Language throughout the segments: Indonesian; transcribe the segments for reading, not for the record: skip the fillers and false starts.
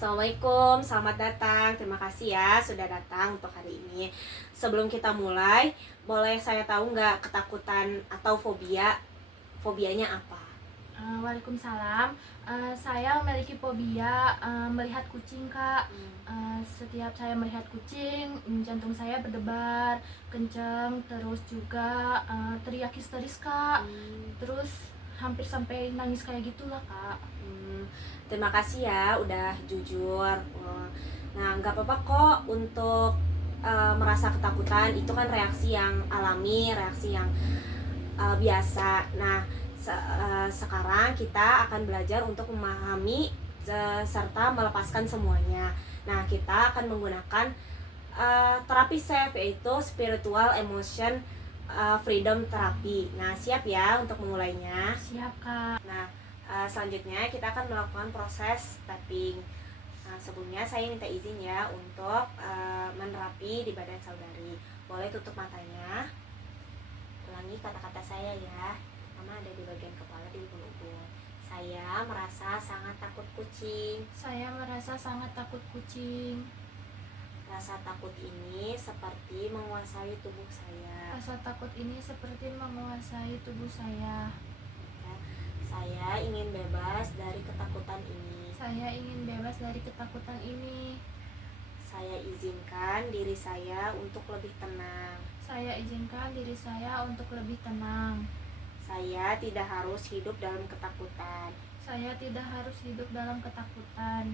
Assalamualaikum, selamat datang. Terima kasih ya sudah datang untuk hari ini. Sebelum kita mulai, boleh saya tahu nggak ketakutan atau fobianya apa? Waalaikumsalam. Saya memiliki fobia melihat kucing, Kak. Setiap saya melihat kucing, jantung saya berdebar kencang, terus juga teriak histeris, Kak. Terus hampir sampai nangis kayak gitulah, Kak. Terima kasih ya udah jujur. Nah, nggak apa-apa kok untuk merasa ketakutan. Itu kan reaksi yang alami, reaksi yang biasa. Nah, sekarang kita akan belajar untuk memahami serta melepaskan semuanya. Nah, kita akan menggunakan terapi SAFE, yaitu Spiritual Emotion Freedom Therapy. Nah, siap ya untuk memulainya? Siap, Kak. Nah, selanjutnya kita akan melakukan proses tapping. Nah, sebelumnya saya minta izin ya untuk menerapi di badan saudari. Boleh tutup matanya. Ulangi kata-kata saya ya. Pertama ada di bagian kepala, di ubun-ubun. Saya merasa sangat takut kucing. Saya merasa sangat takut kucing. Rasa takut ini seperti menguasai tubuh saya. Rasa takut ini seperti menguasai tubuh saya. Saya ingin bebas dari ketakutan ini. Saya ingin bebas dari ketakutan ini. Saya izinkan diri saya untuk lebih tenang. Saya izinkan diri saya untuk lebih tenang. Saya tidak harus hidup dalam ketakutan. Saya tidak harus hidup dalam ketakutan.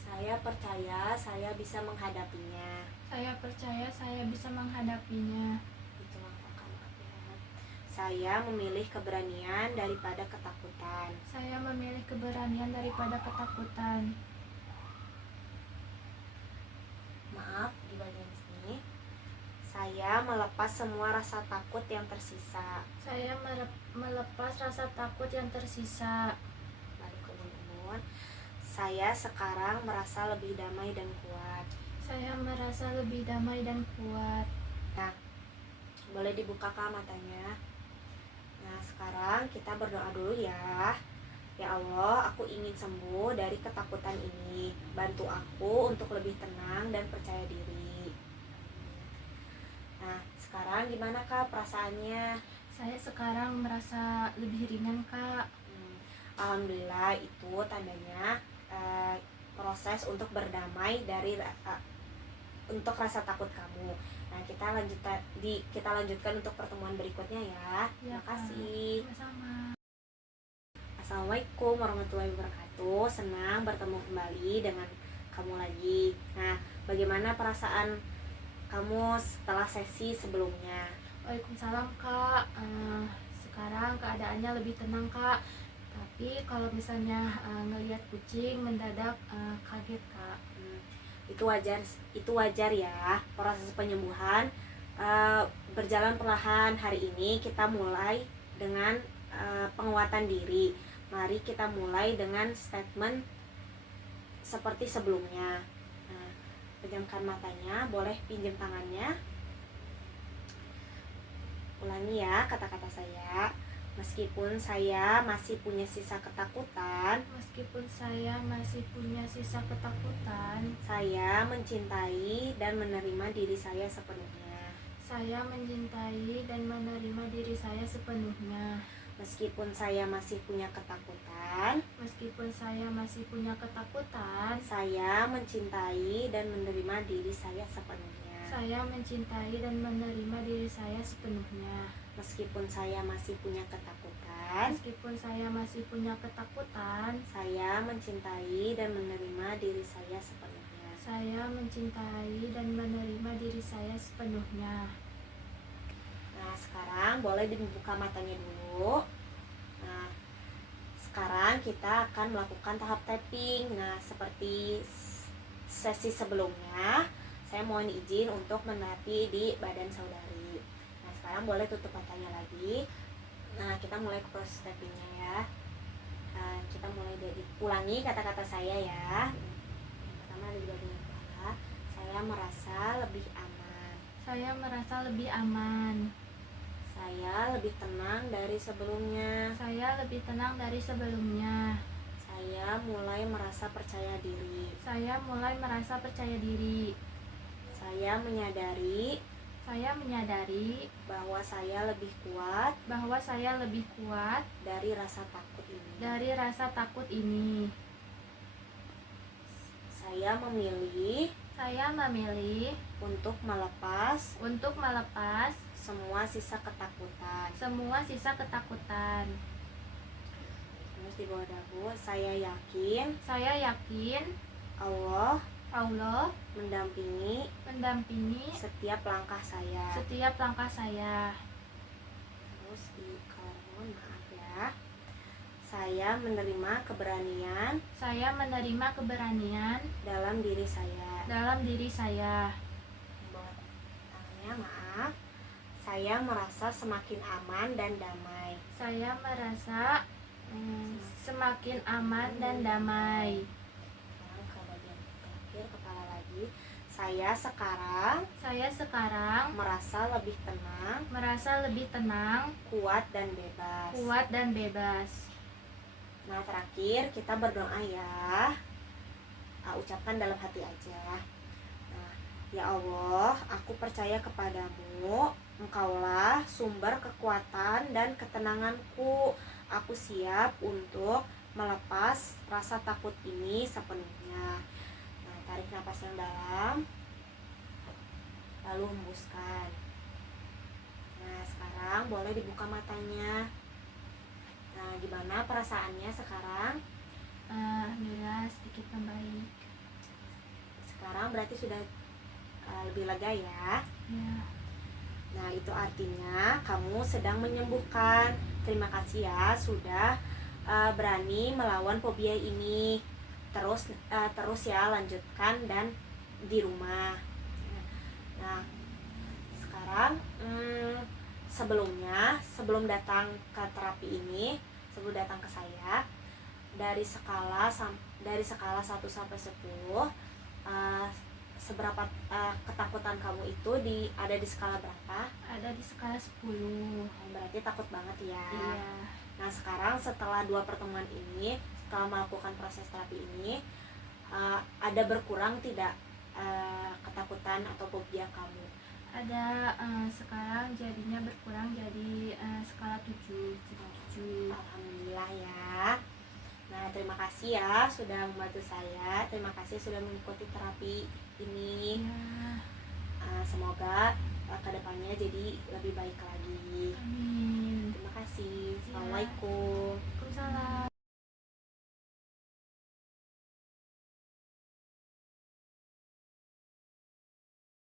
Saya percaya saya bisa menghadapinya. Saya percaya saya bisa menghadapinya. Itu langkah kamu. Saya memilih keberanian daripada ketakutan. Saya memilih keberanian daripada ketakutan. Maaf, di bagian sini. Saya melepas semua rasa takut yang tersisa. Saya melepas rasa takut yang tersisa. Balik ke ubun-ubun. Saya sekarang merasa lebih damai dan kuat. Saya merasa lebih damai dan kuat. Nah, boleh dibuka Kak matanya. Nah, sekarang kita berdoa dulu ya. Ya Allah, aku ingin sembuh dari ketakutan ini. Bantu aku untuk lebih tenang dan percaya diri. Nah, sekarang gimana Kak perasaannya? Saya sekarang merasa lebih ringan, Kak. Alhamdulillah, itu tandanya proses untuk berdamai dari untuk rasa takut kamu. Nah, kita lanjutkan untuk pertemuan berikutnya ya. Ya, Terima kasih. sama-sama. Assalamualaikum warahmatullahi wabarakatuh. Senang bertemu kembali dengan kamu lagi. Nah, bagaimana perasaan kamu setelah sesi sebelumnya? Waalaikumsalam, Kak. Sekarang keadaannya lebih tenang, Kak. Tapi kalau misalnya ngelihat kucing mendadak kaget, Kak. Itu wajar ya. Proses penyembuhan berjalan perlahan. Hari ini kita mulai dengan penguatan diri. Mari kita mulai dengan statement seperti sebelumnya. Nah, pejamkan matanya, boleh pinjam tangannya. Ulangi ya kata-kata saya. Meskipun saya masih punya sisa ketakutan, saya mencintai dan menerima diri saya sepenuhnya. Saya mencintai dan menerima diri saya sepenuhnya. Meskipun saya masih punya ketakutan, saya mencintai dan menerima diri saya sepenuhnya. Saya mencintai dan menerima diri saya sepenuhnya. Meskipun saya masih punya ketakutan, saya mencintai dan menerima diri saya sepenuhnya. Saya mencintai dan menerima diri saya sepenuhnya. Nah, sekarang boleh dibuka matanya dulu. Nah, sekarang kita akan melakukan tahap tapping. Nah, seperti sesi sebelumnya, saya mohon izin untuk menerapi di badan saudari. Nah, sekarang boleh tutup matanya lagi. Nah, kita mulai ke proses tappingnya ya. Kita mulai dari ulangi kata-kata saya ya. Yang pertama di bagian kepala. Saya merasa lebih aman. Saya merasa lebih aman. Saya lebih tenang dari sebelumnya. Saya lebih tenang dari sebelumnya. Saya Saya mulai merasa percaya diri. Saya mulai merasa percaya diri. Saya menyadari bahwa saya lebih kuat dari rasa takut ini. Saya memilih untuk melepas semua sisa ketakutan. Terus di bawah dagu, saya yakin Allah mendampingi setiap langkah saya. Terus di kolom, maaf ya. Saya menerima keberanian dalam diri saya. Bawah tangannya, maaf. Saya merasa semakin aman dan damai. Semakin aman dan damai. Nah, ke bagian terakhir, kepala lagi. Saya sekarang merasa lebih tenang, kuat dan bebas. Nah, terakhir kita berdoa ya. Ucapkan dalam hati aja. Nah, ya Allah, aku percaya kepadamu. Engkaulah sumber kekuatan dan ketenanganku. Aku siap untuk melepas rasa takut ini sepenuhnya. Nah, tarik napas yang dalam, lalu hembuskan. Nah, sekarang boleh dibuka matanya. Nah, gimana perasaannya sekarang? Alhamdulillah sedikit membaik. Sekarang berarti sudah lebih lega ya. Ya. Nah, itu artinya kamu sedang menyembuhkan. Terima kasih ya sudah berani melawan fobia ini. Terus ya, lanjutkan dan di rumah. Nah, sekarang sebelum datang ke terapi ini, sebelum datang ke saya, dari skala 1 sampai 10, seberapa ketakutan kamu itu ada di skala berapa? Ada di skala 10. Berarti takut banget ya. Iya. Nah, sekarang setelah 2 pertemuan ini, setelah melakukan proses terapi ini, ada berkurang tidak ketakutan atau fobia kamu? Ada, sekarang jadinya berkurang jadi skala 7. Alhamdulillah ya. Nah, terima kasih ya sudah membantu saya. Terima kasih sudah mengikuti terapi ini. Ya. Semoga kedepannya jadi lebih baik lagi. Amin. Terima kasih. Ya. Assalamualaikum. Waalaikumsalam.